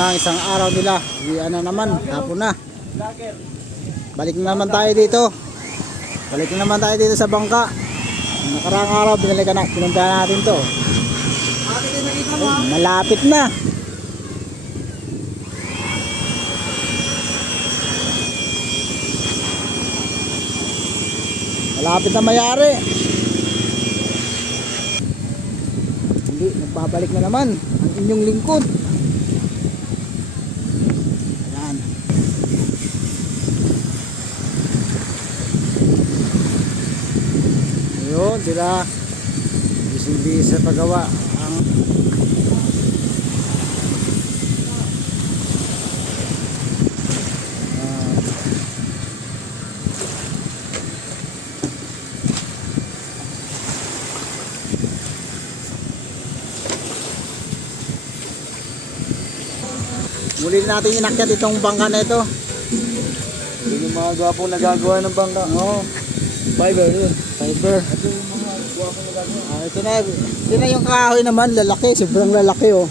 ng isang araw nila. Iyan na naman, hapon na. Balik na naman tayo dito. Balik na naman tayo dito sa bangka. Nakaraang araw pinuntahan natin to. Malapit na. Malapit na mayari. Hindi, nagbabalik na naman ang inyong lingkod. Ayan. Ayun, sila busy sa paggawa ang muli natin inakyat itong bangka na ito. Yun yung mga gwapong nagagawa ng bangka. Oo. Fiber yun. Fiber. Ito yung mga gwapong nagagawa. Ito na yung kahoy naman. Lalaki. Sobrang lalaki oh.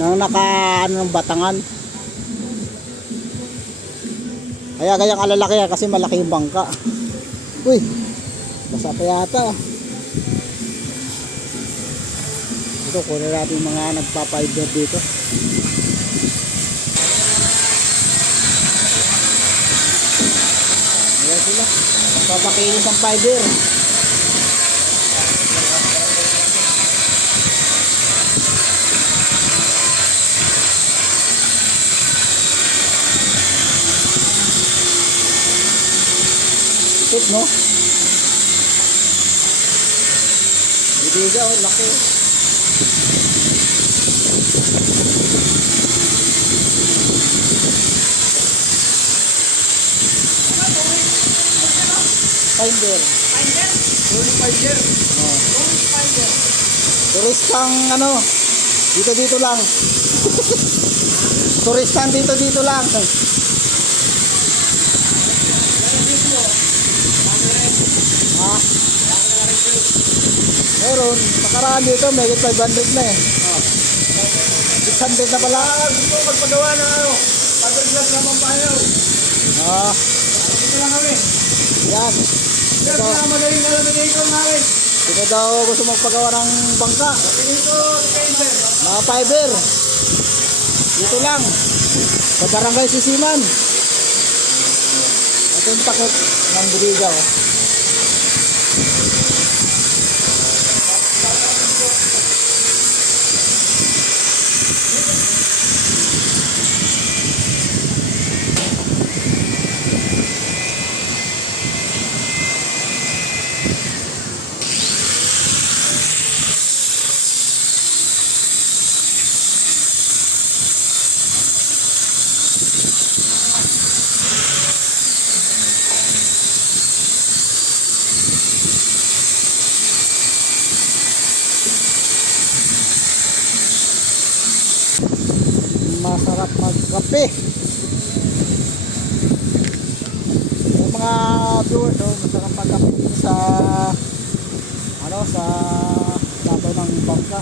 Nang ng batangan. Kaya kayang alalaki yan kasi malaki yung bangka. Uy. Basa pa yata. Ito kunin natin yung mga nagpa-fiber dito. Sila papakinis ang fiber. Ito no? Bibiga oh, laki. Finder. Finder? Tourist finder. Oh. Tourist finder. Turistang ano, dito lang. Turistang dito lang. Ah. Meron, nakaraan dito, may 500 na eh. 600 na pala. Gusto magpagawa ng ano, fiberglass na pampayaw. Ah. Dito lang kami. Yan. Ito daw gusto magpagawa ng bangka. Mga fiber. Dito lang. Sa barangay Sisiman. Ito yung takot ng Buligaw. Masarap magkape. Yung mga viewers oh, masarap magkape dito sa ano sa labaw ng bangka.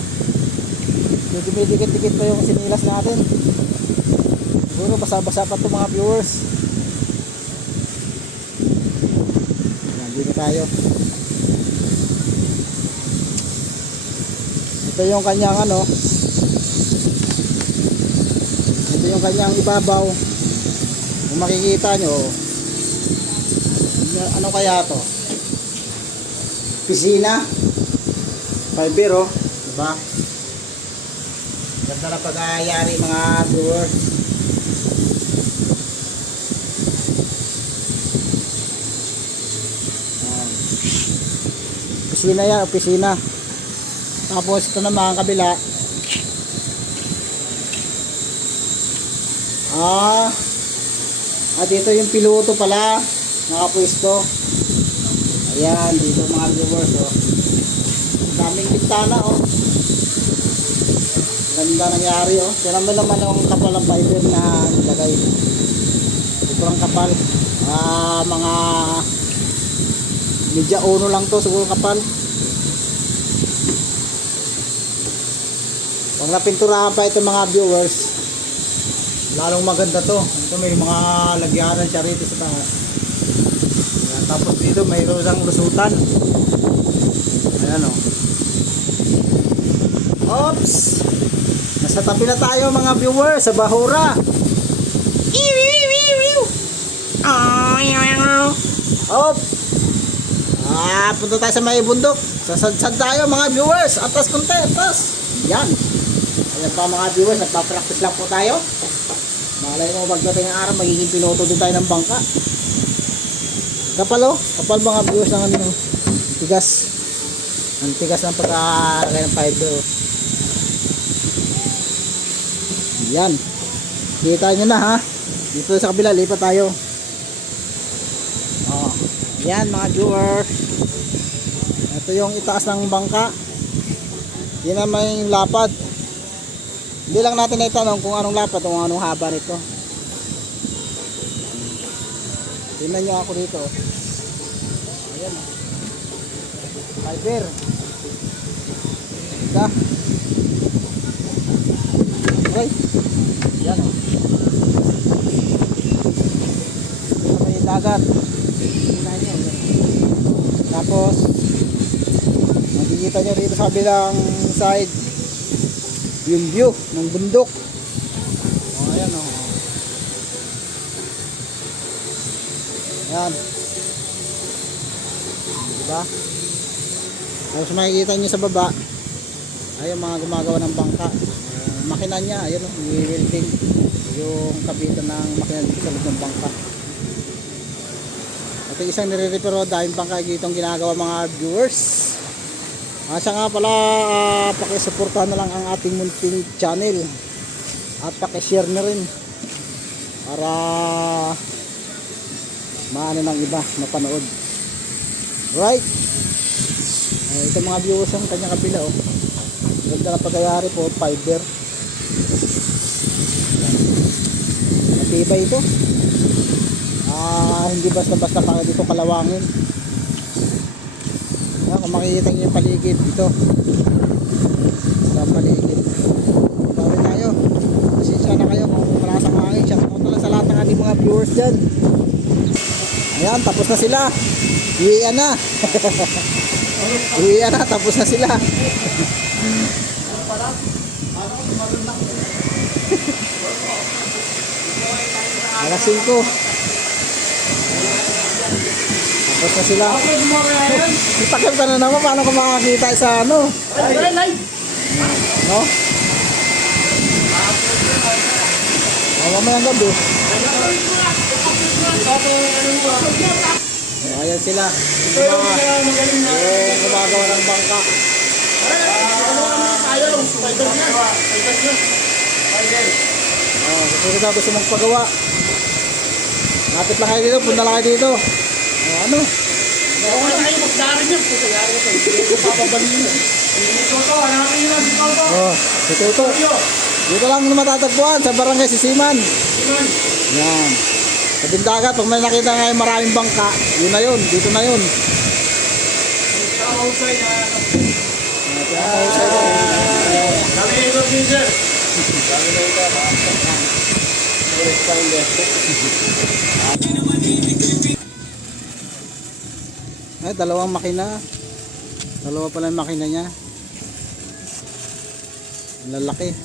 Yung dumidikit-dikit pa yung sinilas natin. Siguro basa-basa pa itong mga viewers. Dito tayo. Ito yung kanyang ano, yung kanyang ibabaw. Kung makikita nyo, ano kaya to? Piscina. Fiber oh, diba? Ganda na pag-aayari mga viewers. Piscina yan, piscina. Tapos ito naman ang kabila. Dito yung piloto pala, nakapwesto. Ayan, dito mga viewers oh. Daming bintana oh. Ganda nangyari oh. Kaya naman ang kapal ng fiber na nilagay. Sobrang kapal. Mga media uno lang to, siguro kapal. Pag napinturahan pa ito mga viewers, lalong maganda to. Ito may mga lagyanan siya rito sa taas. Ayan, tapos dito mayroon lang lusutan. Ayan o. Oops! Nasa tabi na tayo mga viewers sa Bahura. Op! Punta tayo sa may bundok. Sasadsad tayo mga viewers. Atas konti, atas. Yan. Ayan pa mga viewers, nagpa-practice lang po tayo. Malay mo pagdating ng araw, magiging piloto din tayo ng bangka. Kapal oh. Kapal mga viewers ng ano. Tigas. Ang tigas ng pagkakalagay ng fiber oh. Yan. Kita nyo na ha. Dito sa kabila, lipat tayo. Oh. Yan mga viewers. Ito yung itaas ng bangka. Yan naman yung lapad. Hindi lang natin naitanong kung anong lapad o anong haba nito. Tingnan nyo ako dito. Ayan. Fiber. Ika. Okay. Yan o. Ito may dagat. Tingnan nyo. Tapos makikita nyo dito sa bilang side yung view ng bundok. Ayan o. Ayan. Diba? Tapos makikita nyo sa baba ayun mga gumagawa ng bangka. Makina niya, ayun o, i-welding yung kapitan ng makina dito sa loob ng bangka. At yung isang nire-reparo dahil bangka itong ginagawa mga viewers. Siya nga pala, pakisuportahan na lang ang ating munting channel at pakishare na rin para maano ng iba mapanood. Right? Ito mga viewers ang kanyang kabila oh. Ganda na pagkayari po, fiber. Matibay ito. Hindi basta-basta pa dito kalawangin. Kung makikita nyo yung paligid dito sa paligid bawi tayo, pasensya na kayo kung malakas ang hangin. Shout out na lang sa lahat ng ating mga viewers dyan. Ayan, tapos na sila, uwian na. Uwian na, tapos na sila. Alas 5 tapos na sila. Itakip ka na naman, paano ka makakita sa ano? No? Mamayang gabi. Ayan sila. Yung gumagawa ng bangka. Susunod na gusto magpagawa. Lapit lang kayo dito, punta lang kayo dito. Ano? Ako na tayo magdarin yan. Kayari ko tayo. Papabalin yun. Toto, hanapin nyo lang si Toto. Si Toto. Dito lang matatagpuan sa barangay Sisiman. Yan. Sa Bindagat, pag may nakita ngayon maraming bangka, yun na yun. Dito na yun. Pinaka-mahusay na. Pinaka-mahusay na. Kami yung producer. Kami na ito. Ay, dalawang makina. Dalawa pala yung makina niya. Lalaki.